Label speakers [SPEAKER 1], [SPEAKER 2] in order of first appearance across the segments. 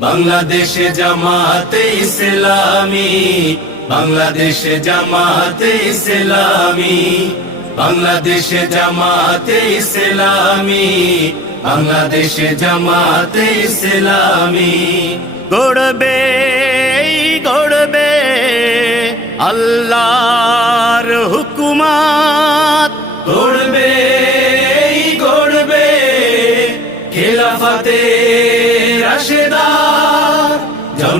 [SPEAKER 1] বাংলাদেশে জামাতে ইসলামী বাংলাদেশে জামাতে ইসলামী বাংলাদেশে জামাতে ইসলামী বাংলাদেশে জামাতে ইসলামী। গড়বে গড়বে আল্লাহর হুকুমাত। গড়বে গড়বে খেলাফতে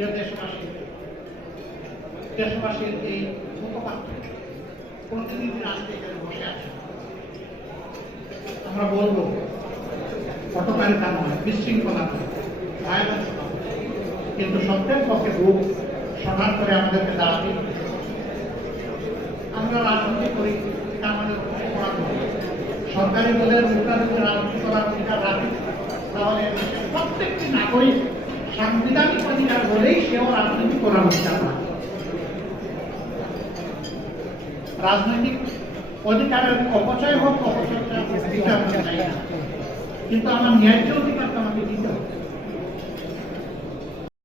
[SPEAKER 2] প্রিয় দেশবাসী দেশবাসীর এই মুখপাত্র প্রতিনিধি রাষ্ট্রে এখানে বসে আছে। আমরা বলব হটকারিতা নয়, বিশৃঙ্খলা নয় কিন্তু সত্যের পক্ষে বুক সমান করে আমাদেরকে দাঁড়াতে আমরা রাজনীতি করি আমাদের সরকারি দলের মোটামুটি রাজনীতি করার অধিকার রাখি, তাহলে প্রত্যেকটি নাগরিক সাংবিধানিক অধিকার বলেই সেও রাজনীতি করার অধিকার রাখে রাজনৈতিক অধিকারের অপচয় হোক অপচয় না। কিন্তু আমার ন্যায্য অধিকার